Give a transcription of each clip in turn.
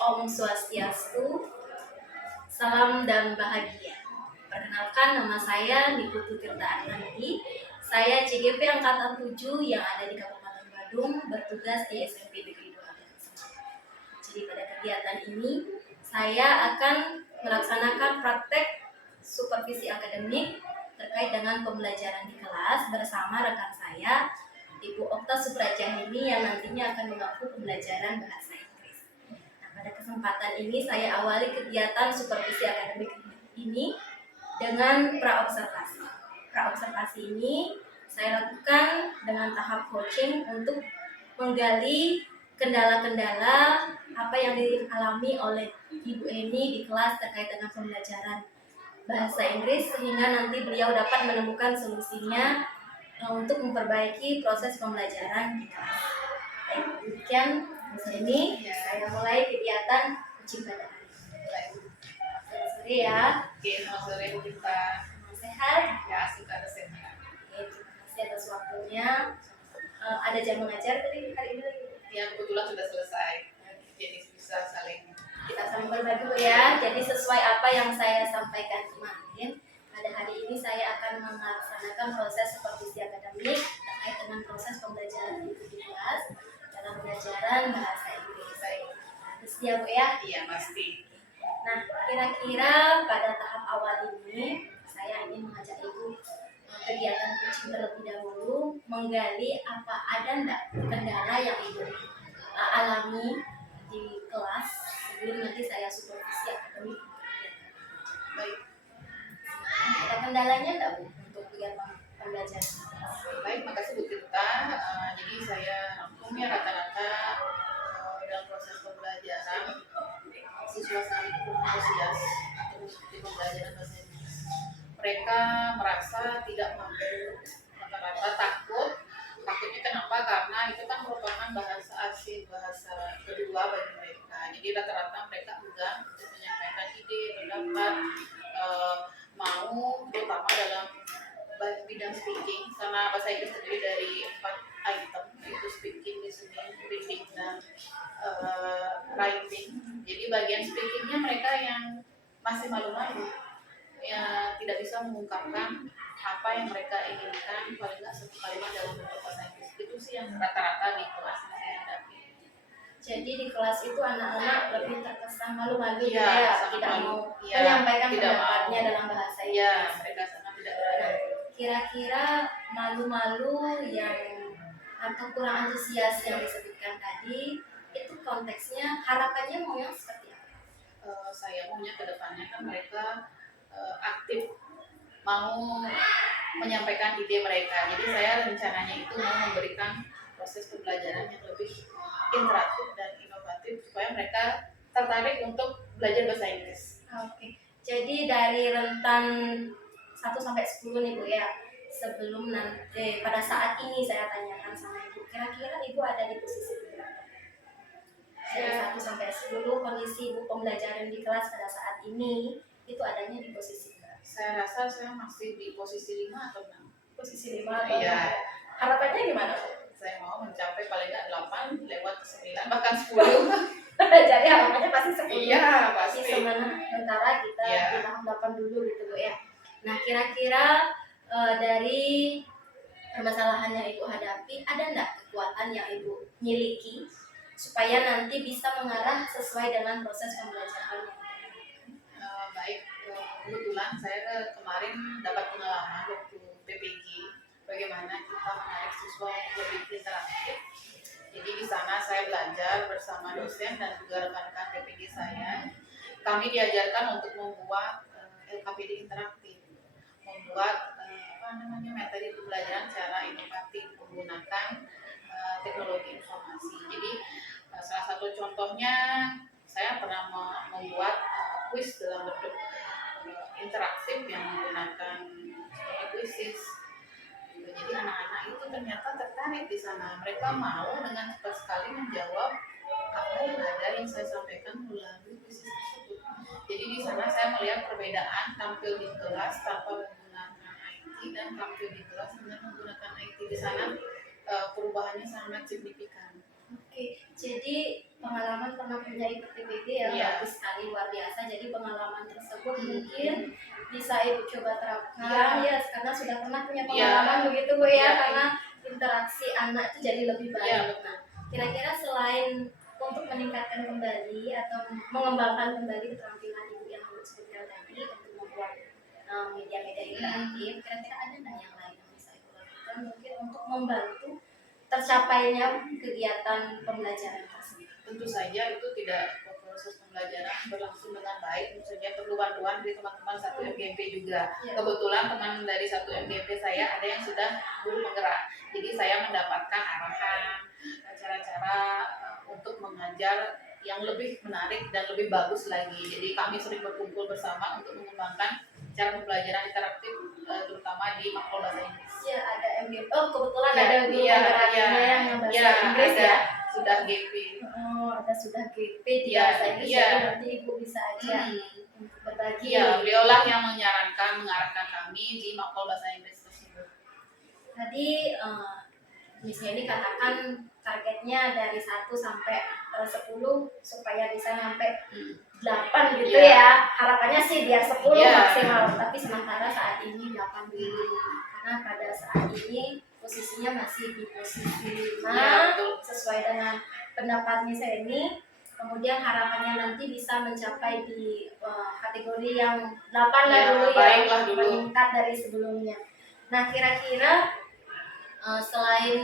Om Swastiastu, salam dan bahagia. Perkenalkan, nama saya Niputu Tirta Arnandi. Saya CGP Angkatan 7 yang ada di Kabupaten Badung, bertugas di SMP Negeri 2. Jadi pada kegiatan ini, saya akan melaksanakan praktek supervisi akademik terkait dengan pembelajaran di kelas bersama rekan saya, Ibu Okta Suprajahini, yang nantinya akan mengaku pembelajaran bahasa Inggris. Nah, pada kesempatan ini saya awali kegiatan supervisi akademik ini dengan praobservasi. Praobservasi ini saya lakukan dengan tahap coaching untuk menggali kendala-kendala apa yang dialami oleh Ibu Eni di kelas terkait dengan pembelajaran bahasa Inggris, sehingga nanti beliau dapat menemukan solusinya untuk memperbaiki proses pembelajaran di kelas. Baik, demikian ini saya mulai kegiatan coaching pada hari ini. Selamat sore ya. Oke, selamat sore kita. Sehat? Ya, suka sehat. Oke, terima kasih atas waktunya. Ada jam mengajar tadi hari ini? Ya, kebetulan sudah selesai. Jadi bisa saling Kita saling berbagi ya. Jadi sesuai apa yang saya sampaikan kemarin, pada hari ini saya akan melaksanakan proses supervisi akademik terkait dengan proses pembelajaran di kelas dalam pembelajaran bahasa Inggris. Siap Bu ya? Iya, pasti. Nah, kira-kira pada tahap awal ini saya ingin mengajak Ibu kegiatan coaching terlebih dahulu, menggali apa ada enggak kendala yang Ibu alami di kelas sebelum nanti saya supervisi akademik. Baik. Ada kendalanya enggak Bu untuk kegiatan pembelajaran? Baik, makasih Bu Tirta. Jadi saya rangkumnya rata-rata dalam proses pembelajaran siswa sangat antusias untuk mengikuti pembelajaran bahasa Inggris. Mereka merasa tidak mampu, rata-rata takutnya kenapa? Karena itu kan merupakan bahasa asing, bahasa kedua bagi mereka. Jadi rata-rata mereka enggan untuk menyampaikan ide, pendapat, mau terutama dalam bidang speaking, karena bahasa Inggris terdiri dari 4 item, yaitu speaking, listening, reading, dan writing. Jadi bagian speakingnya mereka yang masih malu-malu, ya tidak bisa mengungkapkan apa yang mereka inginkan, paling nggak satu kalimat dalam bentuk bahasa Inggris. Itu sih yang rata-rata di kelas yang saya hadapi. Jadi di kelas itu anak-anak lebih terkesan malu-malu ya, tidak malu. mau menyampaikan pendapatnya mau dalam bahasa Inggris. Ya, mereka sangat tidak berani. Kira-kira malu-malu yang atau kurang antusias yang disebutkan tadi, itu konteksnya harapannya mau yang seperti apa? Saya maunya ke depannya kan mereka aktif mau menyampaikan ide mereka. Jadi saya rencananya itu mau memberikan proses pembelajaran yang lebih interaktif dan inovatif supaya mereka tertarik untuk belajar bahasa Inggris. Oke. Jadi dari rentan 1 sampai 10 nih Bu ya. Sebelum nanti pada saat ini saya tanyakan sama Ibu, kira-kira Ibu ada di posisi berapa? Dari 1 sampai 10 kondisi Ibu pembelajaran di kelas pada saat ini itu adanya di posisi berapa? Saya rasa saya masih di posisi 5 atau 6. Posisi 5 atau 6. Iya. Harapannya gimana? Saya mau mencapai paling nggak 8 lewat 9 bahkan 10. Jadi harapannya pasti 10. Iya, pasti. Sementara kita di tahap 8 dulu gitu Bu ya. Nah, kira-kira dari permasalahan yang Ibu hadapi, ada enggak kekuatan yang Ibu miliki supaya nanti bisa mengarah sesuai dengan proses pembelajaran? Baik, kebetulan saya kemarin dapat pengalaman waktu PPG bagaimana kita menarik siswa lebih interaktif. Jadi di sana saya belajar bersama dosen dan juga rekan-rekan PPG saya. Kami diajarkan untuk membuat LKPD interaktif, membuat materi pembelajaran secara inovatif menggunakan teknologi informasi. Jadi salah satu contohnya saya pernah membuat kuis dalam bentuk interaktif yang menggunakan kuisis. Jadi anak-anak itu ternyata tertarik di sana. Mereka mau dengan cepat sekali menjawab apa yang ada yang saya sampaikan melalui kuisis tersebut. Jadi di sana saya melihat perbedaan tampil di kelas tanpa menggunakan IT dan tampil di kelas dengan menggunakan IT. Di sana perubahannya sangat signifikan. Oke, jadi pengalaman pernah punya ikut PPG ya, Iya. bagus sekali, luar biasa. Jadi pengalaman tersebut Hmm. mungkin bisa ibu coba terapkan Iya. ya, karena sudah pernah punya Iya. pengalaman begitu Bu ya, Iya. karena interaksi anak itu jadi lebih Iya, baik. betul. Nah, kira-kira selain untuk meningkatkan kembali atau mengembangkan kembali keterampilan ibu yang ibu sebutkan tadi untuk membuat media-media interaktif, kira-kira ada nggak yang lain yang bisa ibu lakukan mungkin untuk membantu tercapainya kegiatan pembelajaran tersebut? Tentu saja itu tidak proses pembelajaran berlangsung dengan baik, maksudnya perlu bantuan dari teman-teman satu MGP juga. Ya. Kebetulan teman dari satu MGP saya ada yang sudah guru penggerak, jadi saya mendapatkan arahan cara-cara untuk mengajar yang lebih menarik dan lebih bagus lagi. Jadi kami sering berkumpul bersama untuk mengembangkan cara pembelajaran interaktif, terutama di Makro Bahasa Inggris. Ya, ada MGP. Oh, kebetulan Ya, ada guru penggeraknya yang bahasa Inggris ada, ya. sudah GP. Oh, ada sudah GP di Ya, bahasa Inggris, ya. jadi nanti ibu bisa aja untuk berbagi. Ya, beliaulah yang mengarahkan kami di Makro Bahasa Inggris tersebut. Tadi misalnya ini katakan targetnya dari 1 sampai 10 supaya bisa sampai 8 gitu ya. Harapannya sih biar 10 maksimal, tapi sementara saat ini 8 dulu. Karena pada saat ini posisinya masih di posisi 5 sesuai dengan pendapatnya saya ini. Kemudian harapannya nanti bisa mencapai di kategori yang 8 lah dulu ya, meningkat dari sebelumnya. Nah, kira-kira selain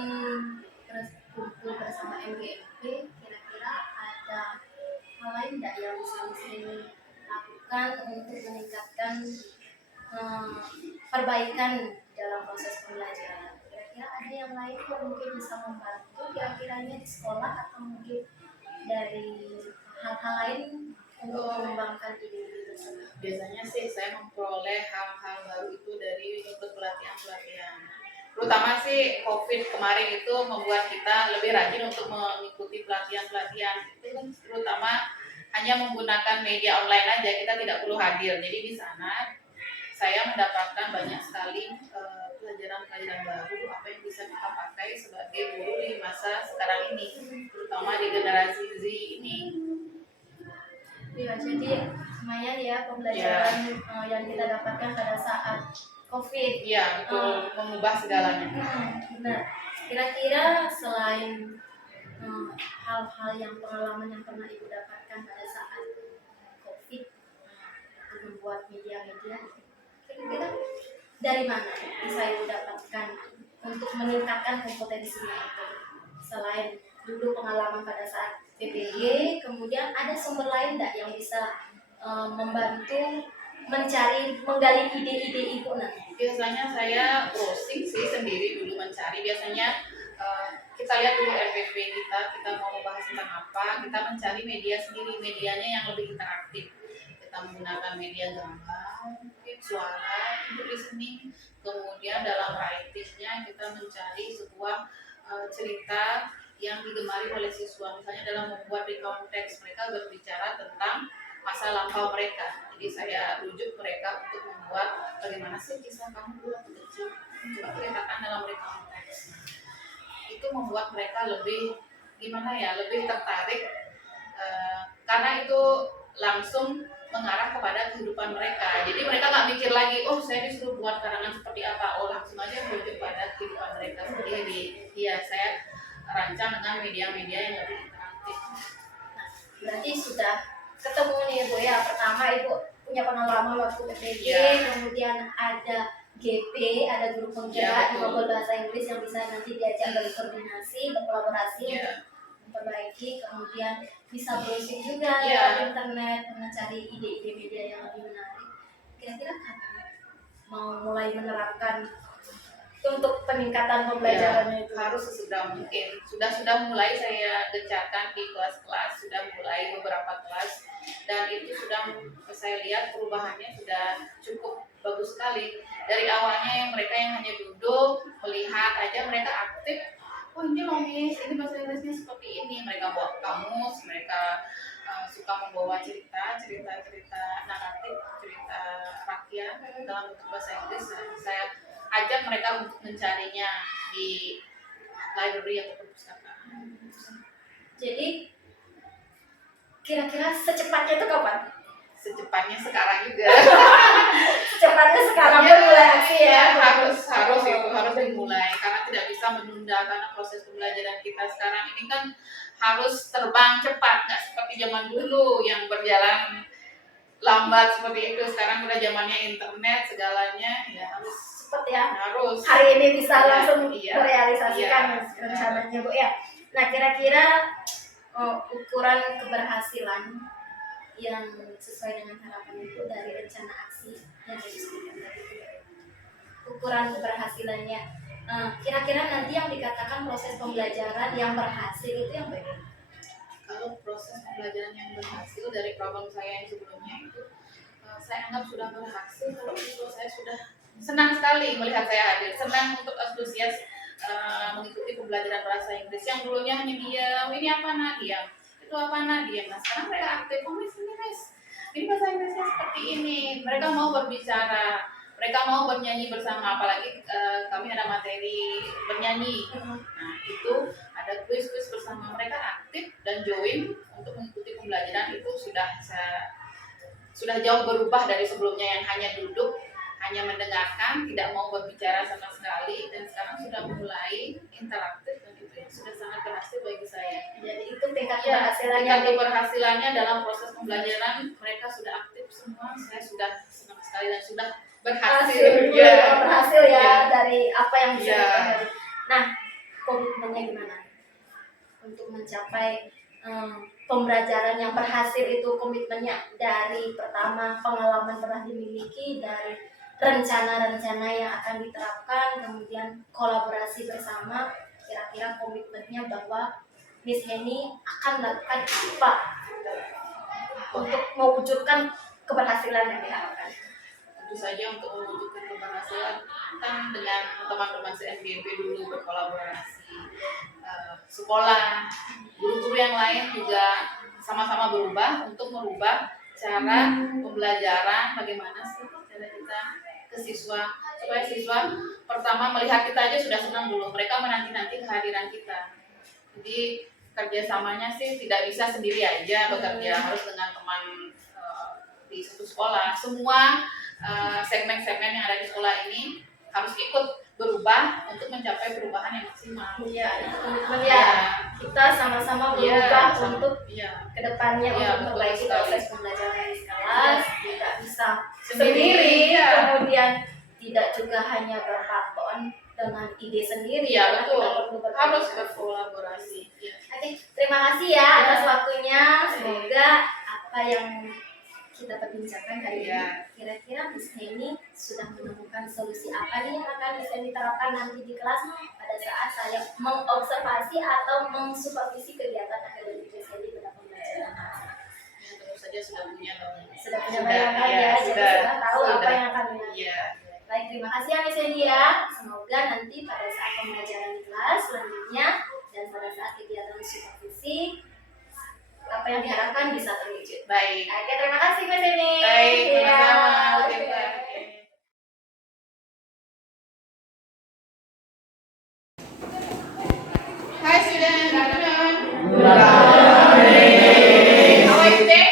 berkumpul bersama MGMP, kira-kira ada hal lain tidak yang bisa disini lakukan untuk meningkatkan perbaikan dalam proses pembelajaran? Kira-kira ada yang lain yang mungkin bisa membantu kira-kiranya di sekolah, atau mungkin dari hal-hal lain untuk mengembangkan ide-ide tersebut? Biasanya sih saya memperoleh hal-hal baru itu dari ikut pelatihan-pelatihan. Terutama sih COVID kemarin itu membuat kita lebih rajin untuk mengikuti pelatihan-pelatihan. Itu kan terutama hanya menggunakan media online aja, kita tidak perlu hadir. Jadi di sana saya mendapatkan banyak sekali pelajaran-pelajaran baru, apa yang bisa kita pakai sebagai guru di masa sekarang ini, terutama di generasi Z ini. Ya, jadi lumayan ya pembelajaran yang kita dapatkan pada saat COVID. Iya, betul, mengubah segalanya. Nah, kira-kira selain hal-hal yang pengalaman yang pernah ibu dapatkan pada saat COVID untuk membuat media-media, kira-kira dari mana bisa ibu dapatkan untuk meningkatkan kompetensinya itu? Selain dulu pengalaman pada saat PPG, kemudian ada sumber lain enggak yang bisa membantu menggali ide-ide ibu nanti? Biasanya saya browsing sih sendiri dulu mencari. Biasanya kita lihat dulu RPP kita mau membahas tentang apa, kita mencari media sendiri, medianya yang lebih interaktif. Kita menggunakan media gambar, suara, untuk listening. Kemudian dalam writing-nya kita mencari sebuah cerita yang digemari oleh siswa. Misalnya dalam membuat di konteks mereka berbicara tentang masa lampau mereka. Jadi saya rujuk mereka untuk membuat bagaimana sih kisah kamu dulu waktu kecil. Coba ceritakan dalam konteks. Itu membuat mereka lebih lebih tertarik karena itu langsung mengarah kepada kehidupan mereka. Jadi mereka nggak mikir lagi, oh saya disuruh buat karangan seperti apa, oh langsung aja merujuk pada kehidupan mereka sendiri. Iya, saya rancang dengan media-media yang lebih interaktif. Nah, berarti sudah ketemu nih Bu ya. Pertama Ibu punya pengalaman waktu PPG, kemudian ada GP, ada guru penggerak di Makro Bahasa Inggris yang bisa nanti diajak berkoordinasi, berkolaborasi untuk memperbaiki, kemudian bisa browsing juga lewat internet, mencari ide-ide media yang lebih menarik. Kira-kira kapan mau mulai menerapkan untuk peningkatan pembelajarannya itu? Harus sesegera mungkin. Sudah mulai saya gencarkan di kelas-kelas, sudah mulai beberapa kelas, dan itu sudah saya lihat perubahannya sudah cukup bagus sekali. Dari awalnya yang mereka yang hanya duduk melihat aja, mereka aktif. Oh ini loh Miss, ini bahasa Inggrisnya seperti ini. Mereka bawa kamus, mereka suka membawa cerita naratif, cerita rakyat dalam bentuk bahasa Inggris. Saya ajak mereka untuk mencarinya di library atau perpustakaan. Jadi kira-kira secepatnya itu kapan? Secepatnya sekarang juga. Secepatnya sekarang Ya, mulai aksi ya. harus dimulai karena tidak bisa menunda, karena proses pembelajaran kita sekarang ini kan harus terbang cepat, nggak seperti zaman dulu yang berjalan lambat seperti itu. Sekarang udah zamannya internet segalanya, ya harus Cepet ya. harus Hari ini bisa Iya, langsung iya, merealisasikan iya. rencananya Bu ya. Nah kira-kira ukuran keberhasilan yang sesuai dengan harapan itu dari rencana aksi yang didiskusikan tadi itu. Ukuran keberhasilannya, kira-kira nanti yang dikatakan proses pembelajaran yang berhasil itu yang bagaimana? Kalau proses pembelajaran yang berhasil dari problem saya yang sebelumnya itu, saya anggap sudah berhasil kalau siswa saya sudah senang sekali melihat saya hadir, senang untuk antusias mengikuti pembelajaran bahasa Inggris. Yang dulunya hanya diam, ini apa nak, diam, itu apa nak, diam. Nah sekarang mereka aktif, oh miss, ini bahasa Inggrisnya seperti ini. Mereka mau berbicara, mereka mau bernyanyi bersama, apalagi kami ada materi bernyanyi. Nah itu ada kuis-kuis bersama, mereka aktif dan join untuk mengikuti pembelajaran. Itu sudah jauh berubah dari sebelumnya yang hanya duduk, hanya mendengarkan, tidak mau berbicara sama sekali, dan sekarang sudah mulai interaktif, dan itu yang sudah sangat berhasil bagi saya. Jadi itu tingkat Ya, keberhasilannya. tingkat keberhasilannya dalam proses pembelajaran, mereka sudah aktif semua, saya sudah senang sekali dan sudah berhasil. Berhasil ya, Ya. dari apa yang bisa Ya. kita dari. Nah, komitmennya gimana untuk mencapai pembelajaran yang berhasil itu? Komitmennya dari pertama pengalaman pernah dimiliki, dari rencana-rencana yang akan diterapkan, kemudian kolaborasi bersama. Kira-kira komitmennya bahwa Miss Henny akan melakukan apa untuk mewujudkan keberhasilan yang diharapkan. Tentu saja untuk mewujudkan keberhasilan kan dengan teman-teman CNBP dulu berkolaborasi, sekolah, guru-guru yang lain juga sama-sama berubah untuk merubah cara pembelajaran, bagaimana sih cara kita ke siswa, supaya siswa pertama melihat kita aja sudah senang dulu, mereka menanti-nanti kehadiran kita. Jadi kerjasamanya sih tidak bisa sendiri aja bekerja, harus dengan teman di satu sekolah. Semua segmen-segmen yang ada di sekolah ini harus ikut berubah untuk mencapai perubahan yang maksimal. Iya, itu komitmen ya. Kita sama-sama berubah untuk kedepannya untuk memperbaiki proses pembelajaran di kelas. Tidak bisa sendiri, kemudian tidak juga hanya berpaton dengan ide sendiri. Iya, betul. Harus berkolaborasi. Oke, terima kasih ya atas waktunya. Semoga apa yang kita perbincangkan hari ini, kira-kira Miss Henny sudah menemukan solusi apa nih yang akan bisa diterapkan nanti di kelas pada saat saya mengobservasi atau mensupervisi kegiatan akademik Miss Henny pada pembelajaran. Tentu saja sudah punya bayangan ya, jadi sudah tahu apa yang akan dilakukan. Iya. Baik, terima kasih ya Miss Henny ya. Semoga nanti pada saat pembelajaran di kelas selanjutnya dan pada saat kegiatan supervisi apa yang diharapkan bisa terwujud. Baik. Oke, terima kasih Miss Henny. Baik, sama-sama. Hi students, good afternoon. Good afternoon. How are you today?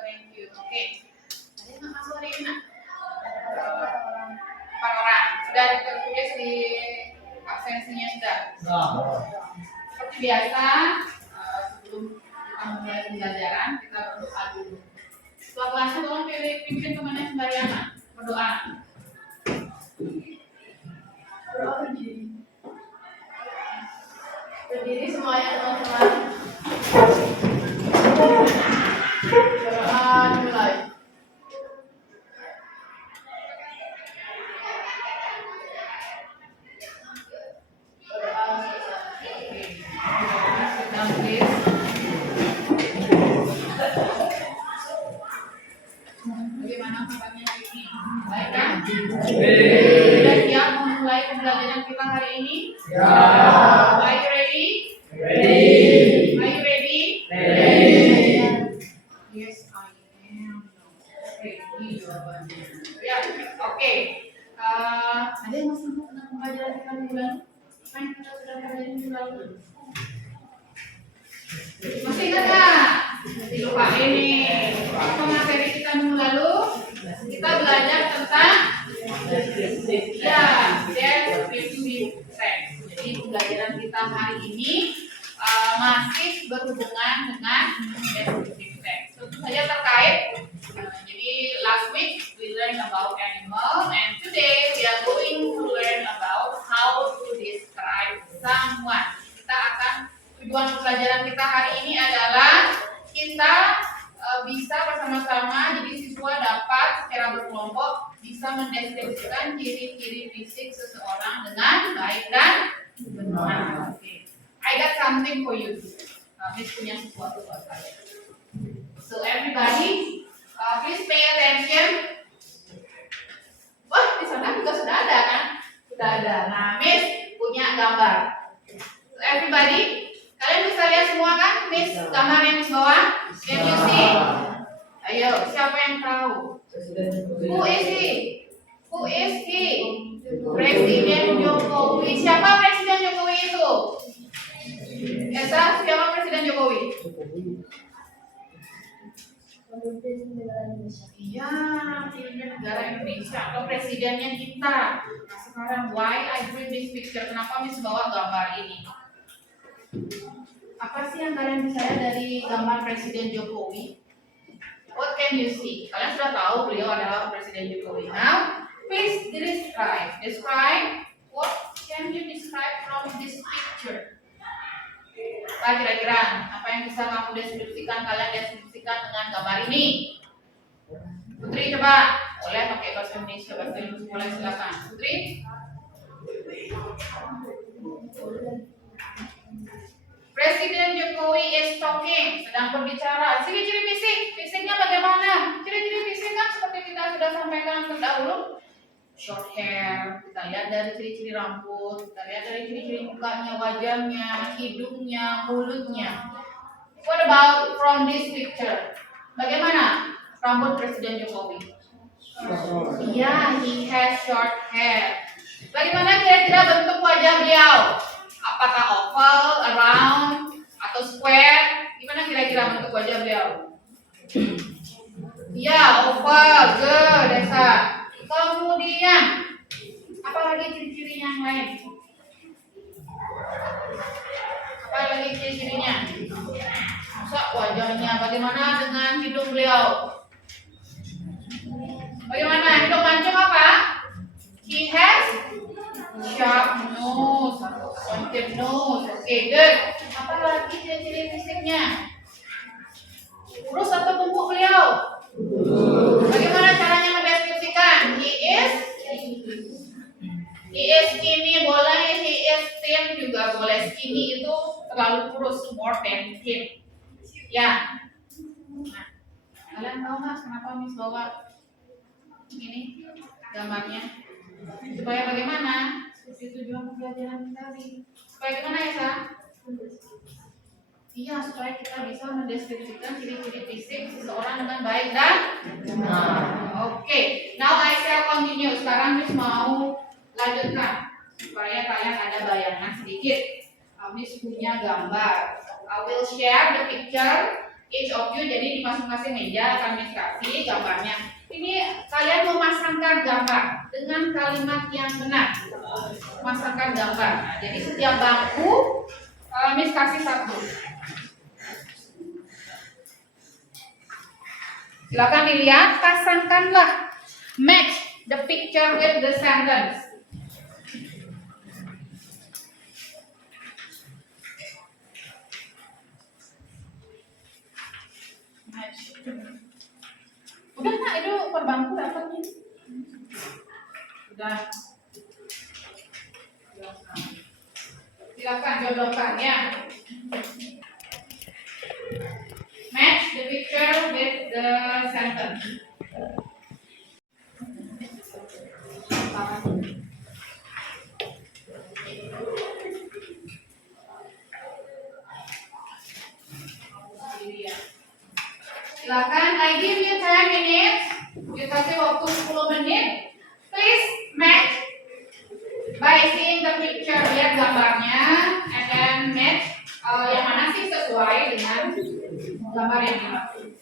Thank you. Oke. Ada yang nggak masuk hari ini nak? 4 orang. Sudah tertulis di absensinya sudah. Seperti biasa, sebelum kita mulai pembelajaran, kita berdoa dulu. Ketua kelasnya tolong pimpin temannya sembahyang, berdoa. Berdiri semuanya teman-teman. Berdoa mulai. Bagaimana kabarnya hari ini? Baik kan? Sudah siap memulai pembelajaran kita hari ini? Are you ready? Are you ready? Yes, I am. Ready jawabannya. Ya, oke. Ada yang masih mau tentang pembelajaran kita minggu lalu? Kita sudah belajar minggu lalu. Masih ingat nggak? Nanti lupa ini. Apa materi kita minggu lalu? Kita belajar tentang ya descriptive text. Jadi pembelajaran kita hari ini masih berhubungan dengan descriptive text. Tentu saja terkait. Jadi last week we learned about animal, and today we are going to learn about how to describe someone. Kita akan tujuan pelajaran kita hari ini adalah kita bisa bersama-sama, jadi siswa dapat secara berkelompok bisa mendeskripsikan ciri-ciri fisik seseorang dengan baik dan benar. Okay. I got something for you. Miss punya sesuatu buat kalian. So everybody, please pay attention. Wah, di sana juga sudah ada kan? Sudah ada. Nah, Miss punya gambar. So everybody, kalian bisa lihat semua kan? Miss gambar yang di bawah. Can you see? Ayo, siapa yang tahu? Who is he? Who is he? Presiden Jokowi. Siapa Presiden Jokowi itu? Esa, siapa Presiden Jokowi? Iya, pemimpin negara Indonesia atau presidennya kita. Nah, sekarang why I bring this picture? Kenapa Miss bawa gambar ini? Apa sih yang kalian bisa lihat dari gambar Presiden Jokowi? What can you see? Kalian sudah tahu beliau adalah Presiden Jokowi. Now, please describe. Describe. What can you describe from this picture? Apa kira-kira? Apa yang bisa kamu deskripsikan? Kalian deskripsikan dengan gambar ini. Putri coba. Boleh pakai bahasa Indonesia, bahasa Indonesia. Boleh silakan. Putri. Presiden Jokowi is talking, sedang berbicara. Ciri-ciri fisiknya bagaimana? Ciri-ciri fisik kan seperti kita sudah sampaikan terdahulu. Short hair, kita lihat dari ciri-ciri rambut, kita lihat dari ciri-ciri mukanya, wajahnya, hidungnya, mulutnya. What about from this picture? Bagaimana rambut Presiden Jokowi? Yeah, he has short hair. Bagaimana kira-kira bentuk wajah beliau? Apakah oval, round, atau square? Gimana kira-kira bentuk wajah beliau? Ya, oval, good, Desa. Kemudian, apa lagi ciri-ciri yang lain? Apa lagi ciri-cirinya? Masa wajahnya, bagaimana dengan hidung beliau? Bagaimana? Hidung mancung apa? He has sharp nose, pointed nose. Okay, good. Apa lagi ciri-ciri fisiknya? Kurus atau gemuk beliau? Bagaimana caranya mendeskripsikan? He is skinny boleh, he is thin juga boleh. Skinny itu terlalu kurus, more than thin. Ya. Nah, kalian tahu nggak kenapa Miss bawa ini gambarnya? Supaya bagaimana? Seperti tujuan pembelajaran tadi. Supaya gimana ya, Sa? Iya, supaya kita bisa mendeskripsikan ciri-ciri fisik seseorang dengan baik dan benar. Oke, now I shall continue. Sekarang Miss mau lanjutkan supaya kalian ada bayangan sedikit. Miss punya gambar. I will share the picture each of you. Jadi di masing-masing meja akan Miss kasih gambarnya. Ini kalian memasangkan gambar dengan kalimat yang benar. Memasangkan gambar. Nah, jadi setiap bangku Miss kasih satu. Silakan dilihat, pasangkanlah. Match the picture with the sentence. Match. Udah nak, itu per bangku dapatnya. Sudah. Silakan jodohkan ya. Match the picture with the sentence. Silakan, I give you 10 minutes. Dikasih waktu 10 menit. Please match by seeing the picture. Lihat gambar. sesuai dengan gambar yang dimaksud.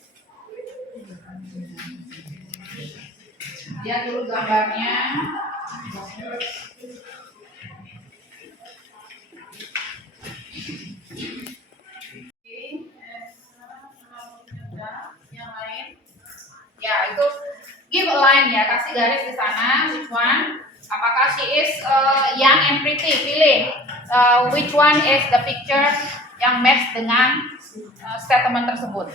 Lihat dulu gambarnya. Yang lain, ya itu give a line ya, kasih garis di sana. Which one? Apakah she is young and pretty? Pilih which one is the picture yang match dengan statement tersebut.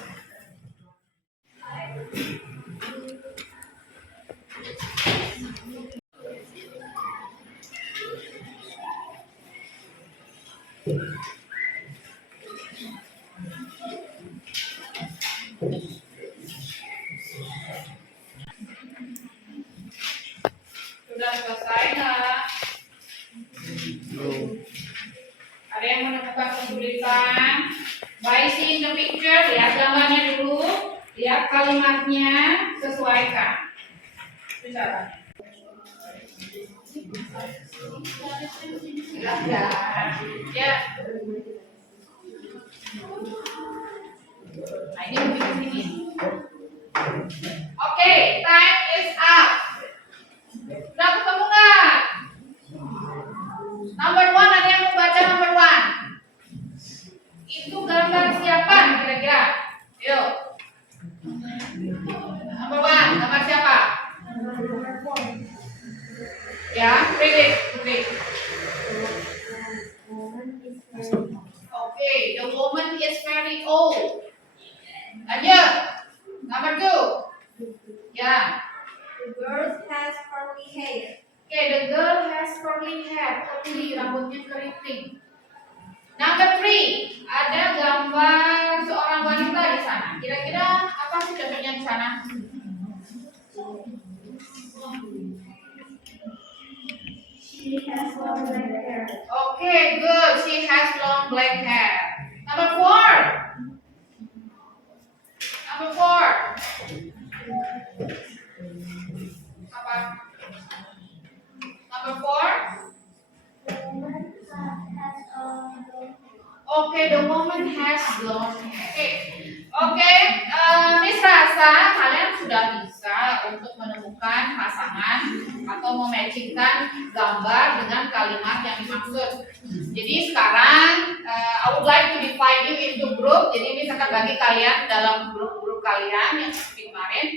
Sudah selesai nggak? Ada yang menemukan kesulitan? By seeing the picture, lihat gambarnya dulu, lihat kalimatnya, sesuaikan. Itu caranya. Ya. Nah, ini mungkin ini. Oke, time is up. Sudah ketemu nggak? Number one, ada yang mau baca number one? Itu gambar siapa kira-kira? Yuk. Number one, gambar siapa? Ya, read it. Okay, the woman is very old. Lanjut. Number two. Ya. The girl has curly hair. Okay, the girl has curly hair. Curly, rambutnya keriting. Number three, ada gambar seorang wanita di sana. Kira-kira apa sih contohnya di sana? She has long black hair. Okay, good. She has long black hair. Number four. Number four. Apa? Number four. Okay, the woman has blonde hair. Okay, Miss Rasa, kalian sudah bisa untuk menemukan pasangan atau mematchingkan gambar dengan kalimat yang dimaksud. Jadi sekarang I would like to divide you into group. Jadi Miss akan bagi kalian dalam grup-grup kalian yang seperti kemarin.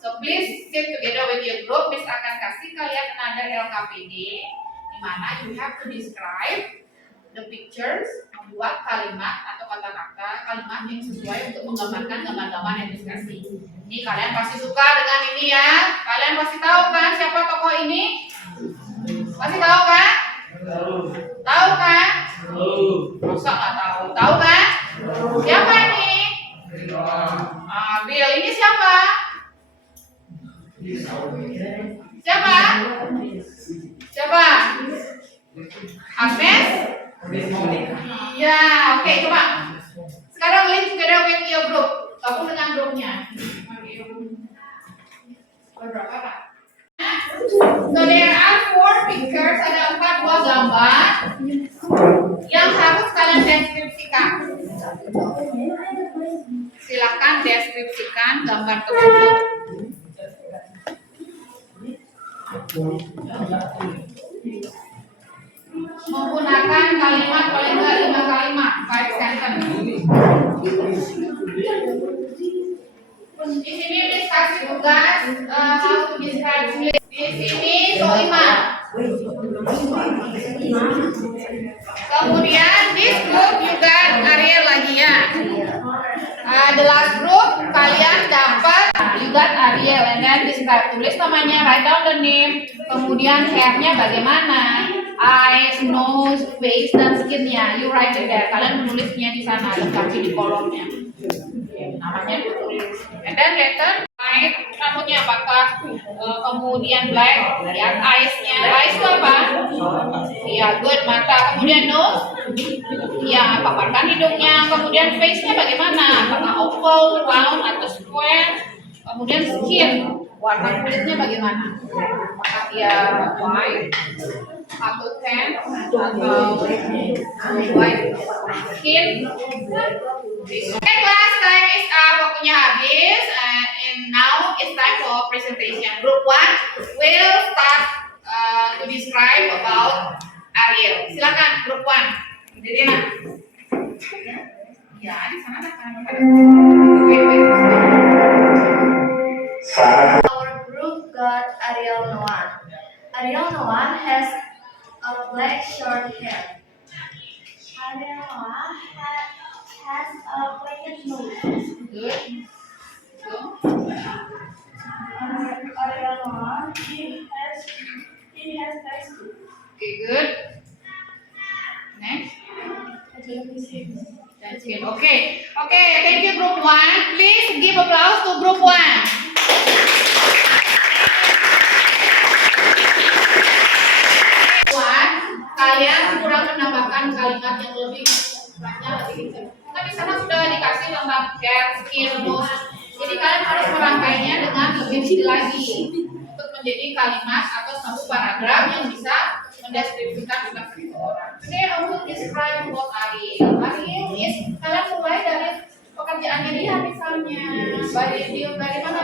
So please sit together with your group. Miss akan kasih kalian another LKPD di mana you have to describe the pictures, membuat kalimat atau kata-kata kalimat yang sesuai untuk menggambarkan gambar-gambar yang dikasih. Ini kalian pasti suka dengan ini ya. Kalian pasti tahu kan siapa tokoh ini? Pasti tahu kan? Tahu kan? Masa nggak tahu? Tahu kan? Siapa ini? Bill. Ini siapa? Siapa? Siapa? Agnes? Iya, oke, coba. Sekarang link together with your group. Gabung dengan grupnya. Berapa Pak? So there are four pictures, ada 4 buah gambar yang harus kalian deskripsikan. Silakan deskripsikan gambar tersebut. Menggunakan kalimat paling enggak 5 kalimat, 5 sentence. Di sini discuss tugas how to describe English. Di sini Soiman. Kemudian this group juga Ariel lagi ya. The last group kalian dapat juga Ariel and then describe, tulis namanya, write down the name, kemudian hairnya bagaimana, eyes, nose, face, dan skinnya. You write it there. Kalian menulisnya di sana, lengkapi di kolomnya. Namanya ditulis. And then later, white, rambutnya apakah? Kemudian black, lihat eyes-nya. Eyes itu apa? Iya, good, mata. Kemudian nose, ya, paparkan hidungnya. Kemudian face-nya bagaimana? Apakah oval, round, atau square? Kemudian skin, warna kulitnya bagaimana? Apakah dia white atau tan atau white skin? Oke, class, time is up, waktunya habis. And now it's time for presentation. Group 1 will start to describe about Ariel. Silakan, group 1. Berdiri, Nak. Ya, di sana ada kan. Our group got Ariel Noah. Ariel Noah has a black short hair. Ariel Noah has a pointed nose. Good. Go. Ariel Noah, he has legs too. Okay, good. Next. That's good. Okay. Okay, thank you group 1. Please give applause to group 1. Kalian kurang menambahkan kalimat yang lebih banyak lagi. Kan di sana sudah dikasih tentang hair, skin, nose. Jadi kalian harus merangkainya dengan lebih detail lagi untuk menjadi kalimat atau satu paragraf yang bisa mendeskripsikan tentang seseorang. Today I will describe what Ariel. Ariel is, kalian mulai dari pekerjaannya dia misalnya, dari mana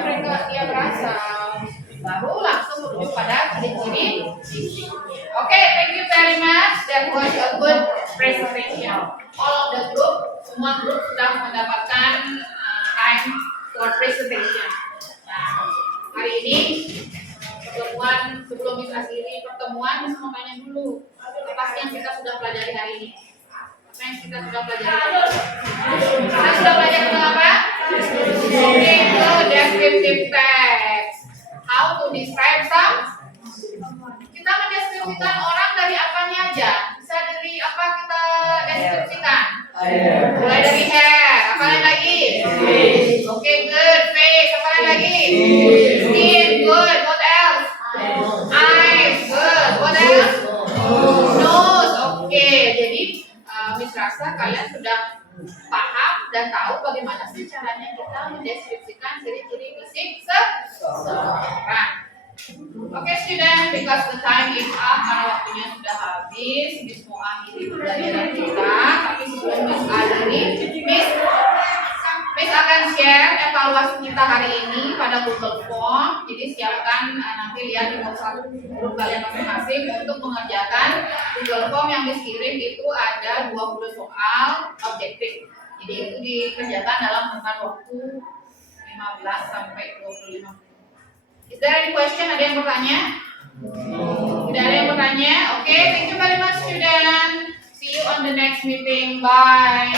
dia berasal, baru langsung menuju pada ciri-ciri fisiknya. Okay, thank you very much. That was a good presentation. All of the group, semua grup sudah mendapatkan time for presentation. Nah, hari ini sebelum Miss akhiri pertemuan, Miss mau tanya dulu apa sih yang kita sudah pelajari hari ini? Apa yang kita sudah pelajari? Kita sudah belajar tentang apa? Okay, good descriptive text. How to describe some? Kita mendeskripsikan orang dari apanya aja? Bisa dari apa kita deskripsikan? Mulai dari hair, apa lagi? Okay, good. Face, apa lagi? Skin, good. What else? Eyes, good. What else? Nose, okay. Jadi Miss rasa kalian sudah paham dan tahu bagaimana sih caranya kita mendeskripsikan ciri-ciri fisik seseorang. Oke, student, because the time is up, karena waktunya sudah habis, Miss mau akhiri pembelajaran kita. Tapi sebelum Miss akhiri, Miss akan share evaluasi kita hari ini pada Google Form. Jadi siapkan nanti lihat di WhatsApp grup kalian masing-masing untuk mengerjakan Google Form yang Miss kirim. Itu ada 20 soal objektif. Jadi itu dikerjakan dalam rentang waktu 15 sampai 25 menit. Is there any question? Ada yang bertanya? Tidak ada yang bertanya? Oke, thank you very much student. See you on the next meeting. Bye.